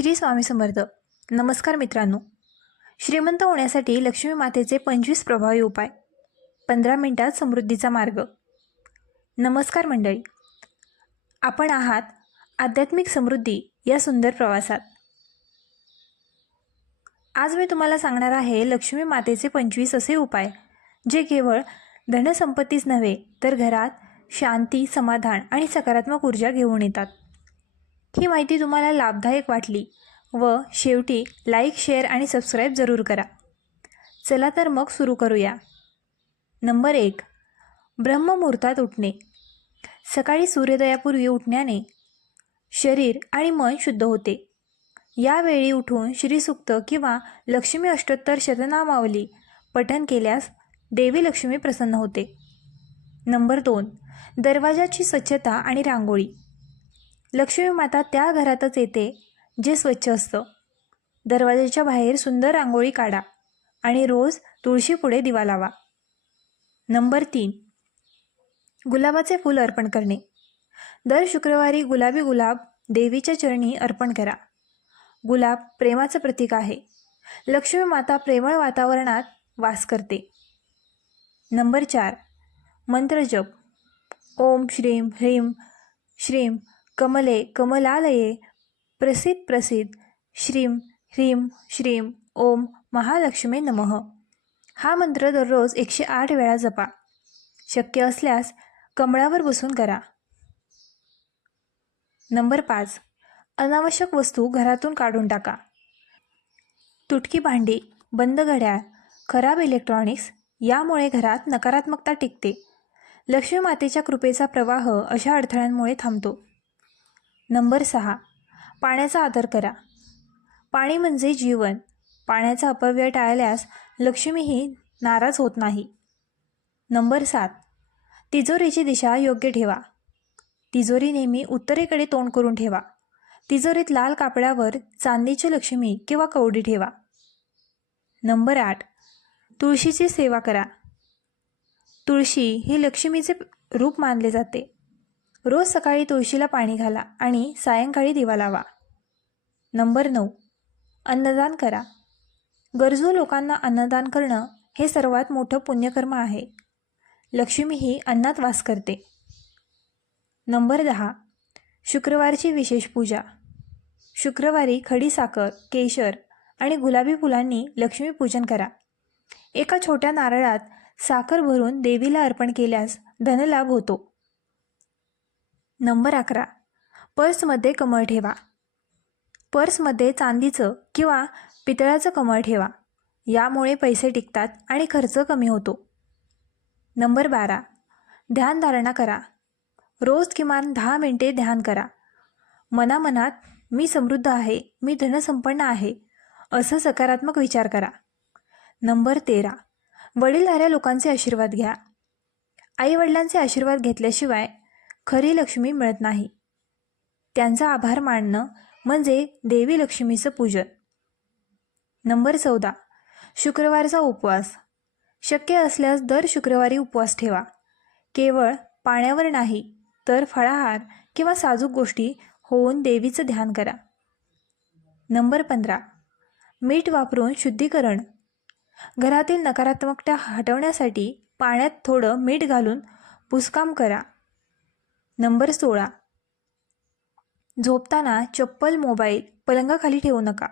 श्री स्वामी समर्थ. नमस्कार मित्रांनो. श्रीमंत होण्यासाठी लक्ष्मी मातेचे पंचवीस प्रभावी उपाय. पंधरा मिनिटात समृद्धीचा मार्ग. नमस्कार मंडळी. आपण आहात आध्यात्मिक समृद्धी या सुंदर प्रवासात. आज मी तुम्हाला सांगणार आहे लक्ष्मी मातेचे पंचवीस असे उपाय जे केवळ धनसंपत्तीच नव्हे तर घरात शांती समाधान आणि सकारात्मक ऊर्जा घेऊन येतात. ही माहिती तुम्हाला लाभदायक वाटली व शेवटी लाईक शेअर आणि सबस्क्राईब जरूर करा. चला तर मग सुरू करूया. नंबर एक. ब्रह्ममुहूर्तात उठणे. सकाळी सूर्योदयापूर्वी उठण्याने शरीर आणि मन शुद्ध होते. यावेळी उठून श्रीसुक्त किंवा लक्ष्मी अष्टोत्तर शतनामावली पठन केल्यास देवी लक्ष्मी प्रसन्न होते. नंबर दोन. दरवाजाची स्वच्छता आणि रांगोळी. लक्ष्मी माता त्या घरातच येते जे स्वच्छ असतं. दरवाजाच्या बाहेर सुंदर रांगोळी काढा आणि रोज तुळशीपुढे दिवा लावा. नंबर तीन. गुलाबाचे फूल अर्पण करणे. दर शुक्रवारी गुलाबी गुलाब देवीच्या चरणी अर्पण करा. गुलाब प्रेमाचं प्रतीक आहे. लक्ष्मी माता प्रेमळ वातावरणात वास करते. नंबर चार. मंत्रजप ओम श्रीम ह्रीम श्रीम कमले कमलालये प्रसिद्ध प्रसिद्ध श्रीम ह्रीम श्रीम ओम महालक्ष्मी नमः. हा मंत्र दररोज एकशे आठ वेळा जपा. शक्य असल्यास कमळावर बसून करा. नंबर पाच. अनावश्यक वस्तू घरातून काढून टाका. तुटकी भांडी बंद घड्याळ खराब इलेक्ट्रॉनिक्स यामुळे घरात नकारात्मकता टिकते. लक्ष्मी मातेच्या कृपेचा प्रवाह अशा अडथळ्यांमुळे थांबतो. नंबर सहा. पाण्याचा आदर करा. पाणी म्हणजे जीवन. पाण्याचा अपव्यय टाळल्यास लक्ष्मीही नाराज होत नाही. नंबर सात. तिजोरीची दिशा योग्य ठेवा. तिजोरी नेहमी उत्तरेकडे तोंड करून ठेवा. तिजोरीत लाल कापडावर चांदीची लक्ष्मी किंवा कवडी ठेवा. नंबर आठ. तुळशीची सेवा करा. तुळशी ही लक्ष्मीचे रूप मानले जाते. रोज सकाळी तुळशीला पाणी घाला आणि सायंकाळी दिवा लावा. नंबर नऊ. अन्नदान करा. गरजू लोकांना अन्नदान करणं हे सर्वात मोठं पुण्यकर्म आहे. लक्ष्मी ही अन्नात वास करते. नंबर दहा. शुक्रवारची विशेष पूजा. शुक्रवारी खडीसाखर केशर आणि गुलाबी फुलांनी लक्ष्मीपूजन करा. एका छोट्या नारळात साखर भरून देवीला अर्पण केल्यास धनलाभ होतो. नंबर अकरा. पर्समध्ये कमळ ठेवा. पर्समध्ये चांदीचं किंवा पितळाचं कमळ ठेवा. यामुळे पैसे टिकतात आणि खर्च कमी होतो. नंबर बारा. ध्यानधारणा करा. रोज किमान दहा मिनिटे ध्यान करा. मनामनात मी समृद्ध आहे मी धनसंपन्न आहे असं सकारात्मक विचार करा. नंबर तेरा. वडीलधाऱ्या लोकांचे आशीर्वाद घ्या. आईवडिलांचे आशीर्वाद घेतल्याशिवाय खरी लक्ष्मी मिळत नाही. त्यांचा आभार मानणं म्हणजे देवी लक्ष्मीचं पूजन. नंबर चौदा. शुक्रवारचा उपवास. शक्य असल्यास दर शुक्रवारी उपवास ठेवा. केवळ पाण्यावर नाही तर फळाहार किंवा साजूक गोष्टी होऊन देवीचं ध्यान करा. नंबर पंधरा. मीठ वापरून शुद्धीकरण. घरातील नकारात्मकता हटवण्यासाठी पाण्यात थोडं मीठ घालून पुसकाम करा. नंबर सोळा. झोपताना चप्पल मोबाईल पलंगाखाली ठेवू नका.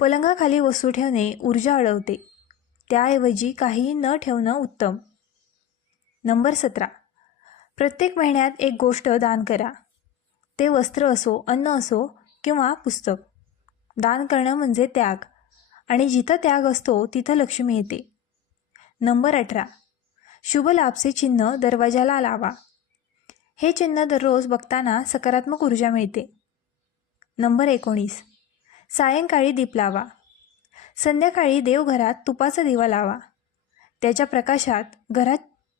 पलंगाखाली वस्तू ठेवणे ऊर्जा अडवते. त्याऐवजी काहीही न ठेवणं उत्तम. नंबर सतरा. प्रत्येक महिन्यात एक गोष्ट दान करा. ते वस्त्र असो अन्न असो किंवा पुस्तक. दान करणं म्हणजे त्याग. आणि जिथं त्याग असतो तिथं लक्ष्मी येते. नंबर अठरा. शुभ लाभचे चिन्ह दरवाजाला लावा. हे चिन्ह दररोज बघताना सकारात्मक ऊर्जा मिळते. नंबर एकोणीस. सायंकाळी दीप लावा. संध्याकाळी देवघरात तुपाचा दिवा लावा. त्याच्या प्रकाशात घरात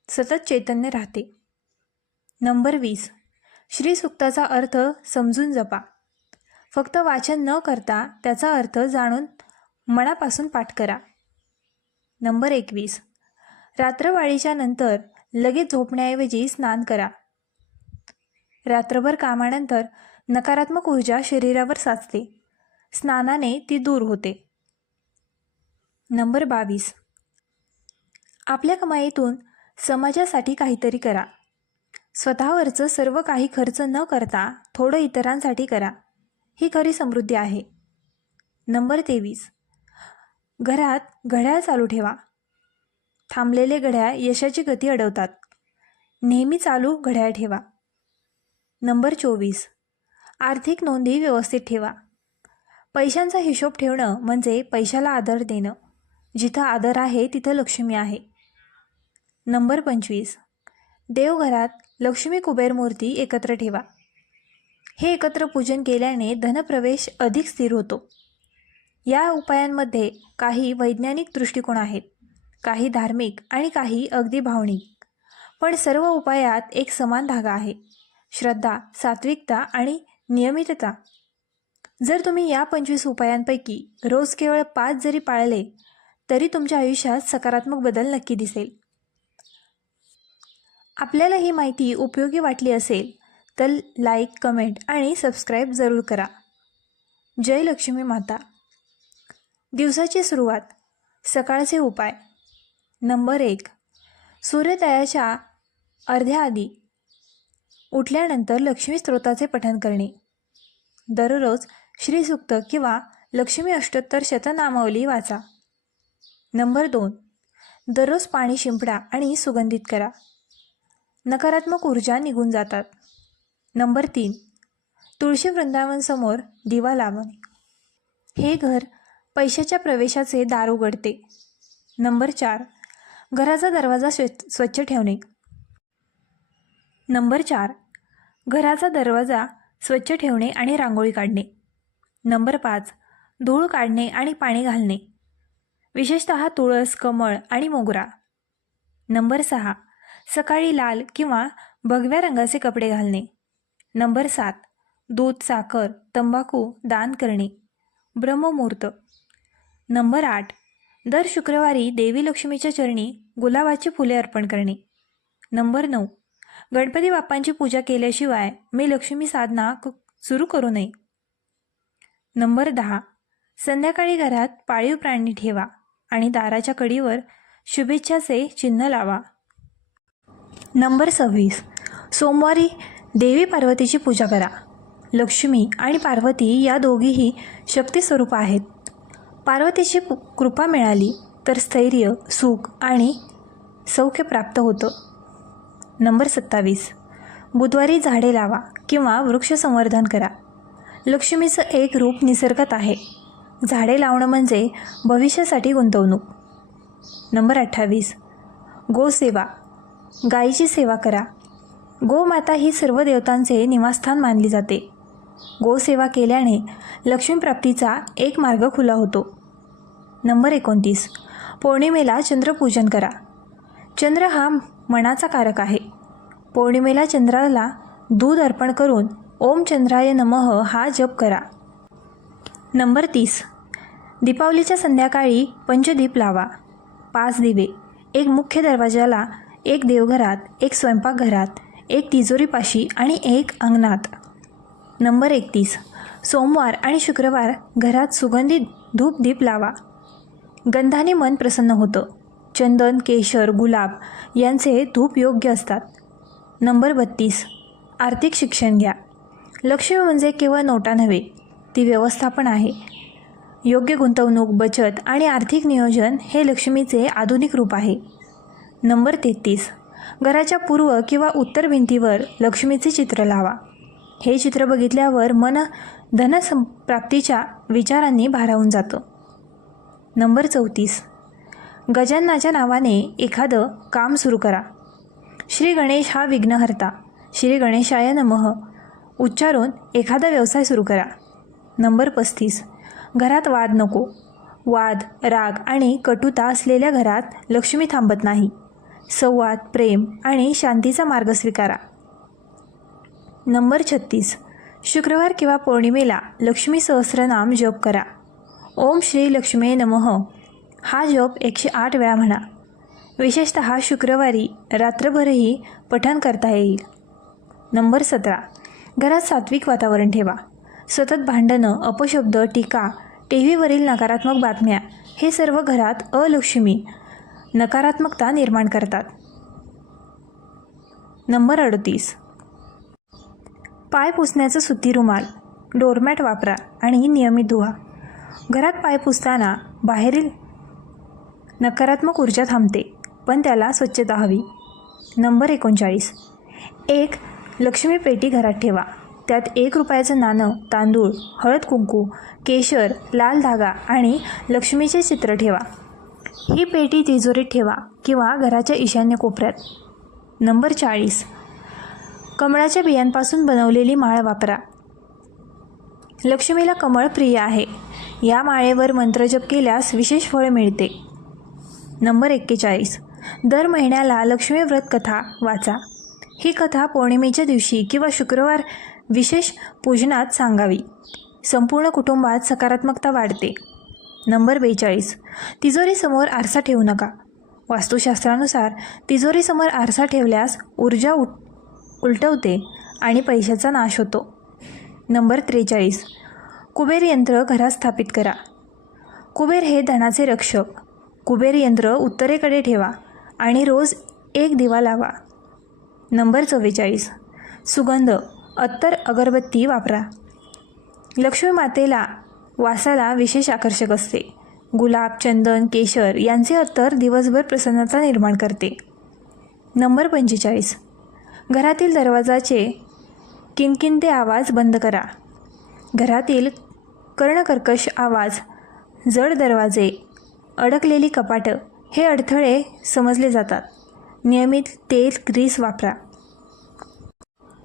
सतत चैतन्य राहते. नंबर वीस. श्रीसुक्ताचा अर्थ समजून जपा. फक्त वाचन न करता त्याचा अर्थ जाणून मनापासून पाठ करा. नंबर एकवीस. रात्रवाळीच्या नंतर लगेच झोपण्याऐवजी स्नान करा. रात्रभर कामानंतर नकारात्मक ऊर्जा शरीरावर साचते. स्नानाने ती दूर होते. नंबर बावीस. आपल्या कमाईतून समाजासाठी काहीतरी करा. स्वतःवरचं सर्व काही खर्च न करता थोडं इतरांसाठी करा. ही खरी समृद्धी आहे. नंबर तेवीस. घरात घड्याळ चालू ठेवा. थांबलेले घड्याळ यशाची गती अडवतात. नेहमी चालू घड्याळ ठेवा. नंबर चोवीस. आर्थिक नोंदी व्यवस्थित ठेवा. पैशांचा हिशोब ठेवणं म्हणजे पैशाला आदर देणं. जिथं आदर आहे तिथं लक्ष्मी आहे. नंबर पंचवीस. देवघरात लक्ष्मी कुबेर मूर्ती एकत्र ठेवा. हे एकत्र पूजन केल्याने धनप्रवेश अधिक स्थिर होतो. या उपायांमध्ये काही वैज्ञानिक दृष्टिकोन आहेत. काही धार्मिक आणि काही अगदी भावनिक. पण सर्व उपायात एक समान धागा आहे. श्रद्धा सात्विकता आणि नियमितता. जर तुम्ही या पंचवीस उपायांपैकी रोज केवळ पाच जरी पाळले तरी तुमच्या आयुष्यात सकारात्मक बदल नक्की दिसेल. आपल्याला ही माहिती उपयोगी वाटली असेल तर लाईक कमेंट आणि सबस्क्राईब जरूर करा. जय लक्ष्मी माता. दिवसाची सुरुवात सकाळचे उपाय. नंबर एक सूर्योदयाच्या अर्ध्या आधी. उठल्यानंतर लक्ष्मी स्तोत्राचे पठण करणे. दररोज श्रीसुक्त किंवा लक्ष्मी अष्टोत्तर शतनामावली वाचा. नंबर दोन. दररोज पाणी शिंपडा आणि सुगंधित करा. नकारात्मक ऊर्जा निघून जातात. नंबर तीन. तुळशी वृंदावनसमोर दिवा लावणे. हे घर पैशाच्या प्रवेशाचे दार उघडते. नंबर चार. घराचा दरवाजा स्वच्छ स्वच्छ ठेवणे. नंबर चार घराचा दरवाजा स्वच्छ ठेवणे आणि रांगोळी काढणे. नंबर पाच धूळ काढणे आणि पाणी घालणे. विशेषत तुळस कमळ आणि मोगरा. नंबर सहा सकाळी लाल किंवा भगव्या रंगाचे कपडे घालणे. नंबर सात दूध साखर तंबाखू दान करणे. ब्रह्ममुहूर्त. नंबर आठ दर शुक्रवारी देवी लक्ष्मीच्या चरणी गुलाबाची फुले अर्पण करणे. नंबर नऊ गणपती बाप्पांची पूजा केल्याशिवाय मी लक्ष्मी साधना क सुरू करू नये. नंबर दहा. संध्याकाळी घरात पाळीव प्राणी ठेवा आणि दाराच्या कडीवर शुभेच्छाचे चिन्ह लावा. नंबर सव्वीस. सोमवारी देवी पार्वतीची पूजा करा. लक्ष्मी आणि पार्वती या दोघीही शक्तिस्वरूप आहेत. पार्वतीची पु- कृपा मिळाली तर स्थैर्य सुख आणि सौख्य प्राप्त होतं. नंबर सत्तावीस. बुधवारी झाडे लावा किंवा वृक्ष संवर्धन करा. लक्ष्मीचं एक रूप निसर्गात आहे. झाडे लावणं म्हणजे भविष्यासाठी गुंतवणूक. नंबर अठ्ठावीस. गोसेवा गायीची सेवा करा. गोमाता ही सर्व देवतांचे निवासस्थान मानली जाते. गोसेवा केल्याने लक्ष्मीप्राप्तीचा एक मार्ग खुला होतो. नंबर एकोणतीस. पौर्णिमेला चंद्रपूजन करा. चंद्र हा मनाचा कारक आहे. पौर्णिमेला चंद्राला दूध अर्पण करून ओम चंद्राय नमः हा जप करा. नंबर तीस. दीपावलीच्या संध्याकाळी पंचदीप लावा. पाच दिवे. एक मुख्य दरवाजाला एक देवघरात एक स्वयंपाकघरात एक तिजोरीपाशी आणि एक अंगणात. नंबर एकतीस. सोमवार आणि शुक्रवार घरात सुगंधी धूपदीप लावा. गंधाने मन प्रसन्न होतं. चंदन केशर गुलाब यांचे धूप योग्य असतात. नंबर बत्तीस. आर्थिक शिक्षण घ्या. लक्ष्मी म्हणजे केवळ नोटा नव्हे ती व्यवस्थापन आहे. योग्य गुंतवणूक बचत आणि आर्थिक नियोजन हे लक्ष्मीचे आधुनिक रूप आहे. नंबर तेहतीस. घराच्या पूर्व किंवा उत्तर भिंतीवर लक्ष्मीचे चित्र लावा. हे चित्र बघितल्यावर मन धनसंप्राप्तीच्या विचारांनी भारावून जातं. नंबर चौतीस. गजाननाच्या नावाने एखादं काम सुरू करा. श्री गणेश हा विघ्नहर्ता. श्री गणेशाय नमः. उच्चारून एखादा व्यवसाय सुरू करा. नंबर पस्तीस. घरात वाद नको. वाद राग आणि कटुता असलेल्या घरात लक्ष्मी थांबत नाही. संवाद प्रेम आणि शांतीचा मार्ग स्वीकारा. नंबर छत्तीस. शुक्रवार किंवा पौर्णिमेला लक्ष्मी सहस्रनाम जप करा. ओम श्री लक्ष्मी नमः. हा जप एकशे आठ वेळा म्हणा. विशेषत शुक्रवारी रात्रभरही पठण करता येईल. नंबर सतरा. घरात सात्विक वातावरण ठेवा. सतत भांडणं अपशब्द टीका टी व्हीवरील नकारात्मक बातम्या हे सर्व घरात अलक्ष्मी नकारात्मकता निर्माण करतात. नंबर अडतीस. पाय पुसण्याचं सुती रुमाल डोरमॅट वापरा आणि नियमित धुवा. घरात पाय पुसताना बाहेरील नकारात्मक ऊर्जा थांबते पण त्याला स्वच्छता हवी. नंबर एकोणचाळीस. एक लक्ष्मी पेटी घरात ठेवा. त्यात एक रुपयाचं नाणं तांदूळ हळद कुंकू केशर लाल धागा आणि लक्ष्मीचे चित्र ठेवा. ही पेटी तिजोरीत ठेवा किंवा घराच्या ईशान्य कोपऱ्यात. नंबर चाळीस. कमळाच्या बियांपासून बनवलेली माळ वापरा. लक्ष्मीला कमळ प्रिय आहे. या माळेवर मंत्रजप केल्यास विशेष फळ मिळते. नंबर एक्केचाळीस. दर महिन्याला लक्ष्मी व्रत कथा वाचा. ही कथा पौर्णिमेच्या दिवशी किंवा शुक्रवार विशेष पूजनात सांगावी. संपूर्ण कुटुंबात सकारात्मकता वाढते. नंबर बेचाळीस. तिजोरीसमोर आरसा ठेवू नका. वास्तुशास्त्रानुसार तिजोरीसमोर आरसा ठेवल्यास ऊर्जा उट उलटवते आणि पैशाचा नाश होतो. नंबर त्रेचाळीस. कुबेर यंत्र घरात स्थापित करा. कुबेर हे धनाचे रक्षक कुबेर यंत्र उत्तरेकडे ठेवा आणि रोज एक दिवा लावा. नंबर चव्वेचाळीस. सुगंध. अत्तर अगरबत्ती वापरा. लक्ष्मी मातेला वासाला विशेष आकर्षक असते. गुलाब चंदन केशर यांचे अत्तर दिवसभर प्रसन्नता निर्माण करते. नंबर पंचेचाळीस. घरातील दरवाजाचे किनकिनते आवाज बंद करा. घरातील कर्णकर्कश आवाज जड दरवाजे अडकलेली कपाटं हे अडथळे समजले जातात. नियमित तेल ग्रीस वापरा.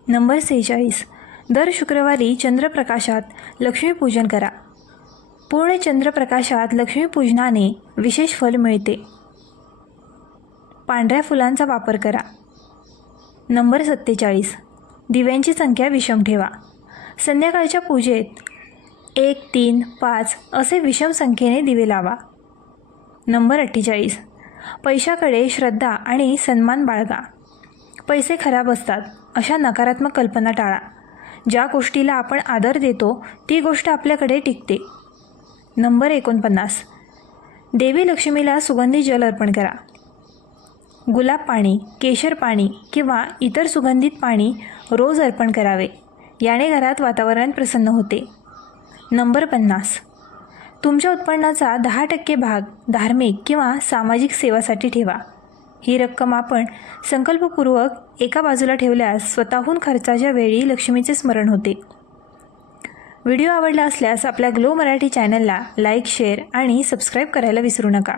नंबर सेहेचाळीस. दर शुक्रवारी चंद्रप्रकाशात लक्ष्मीपूजन करा. पूर्ण चंद्रप्रकाशात लक्ष्मीपूजनाने विशेष फल मिळते. पांढऱ्या फुलांचा वापर करा. नंबर सत्तेचाळीस. दिव्यांची संख्या विषम ठेवा. संध्याकाळच्या पूजेत एक तीन पाच असे विषम संख्येने दिवे लावा. नंबर अठ्ठेचाळीस. पैशाकडे श्रद्धा आणि सन्मान बाळगा. पैसे खराब असतात अशा नकारात्मक कल्पना टाळा. ज्या गोष्टीला आपण आदर देतो ती गोष्ट आपल्याकडे टिकते. नंबर एकोणपन्नास. देवी लक्ष्मीला सुगंधी जल अर्पण करा. गुलाब पाणी केशर पाणी किंवा इतर सुगंधित पाणी रोज अर्पण करावे. याने घरात वातावरण प्रसन्न होते. नंबर पन्नास. तुमच्या उत्पन्नाचा दहा टक्के भाग धार्मिक किंवा सामाजिक सेवासाठी ठेवा. ही रक्कम आपण संकल्पपूर्वक एका बाजूला ठेवल्यास स्वतःहून खर्चाच्या वेळी लक्ष्मीचे स्मरण होते. व्हिडिओ आवडला असल्यास आपल्या ग्लो मराठी चॅनलला लाईक शेअर आणि सबस्क्राईब करायला विसरू नका.